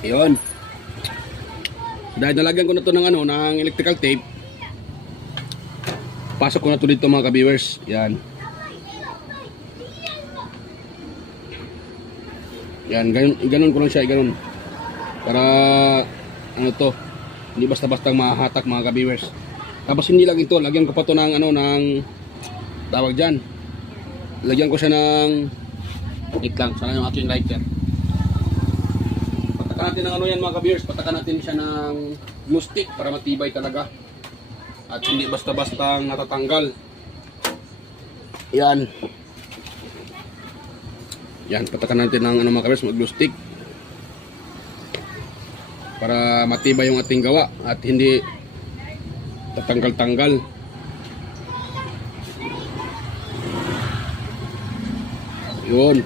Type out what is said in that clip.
Yun. Dahil nalagyan ko na to ng ng electrical tape. Pasok ko na to dito mga ka-viewers. Yan. Yan, ganun ko lang siya, ganun. Para hindi basta-basta mahahatak mga ka-viewers. Tapos hindi lang ito, lagyan ko pa to ng ng tawag diyan. Lagyan ko siya ng wait lang, sana yung aking lighter. Patakan natin ng yan mga ka-viewers, patakan natin siya ng glue stick para matibay talaga. At hindi basta-basta natatanggal. Yan. Yan, patakan natin ng mga ka-viewers, mag-glue stick. Para matibay yung ating gawa at hindi tatanggal-tanggal. Yun.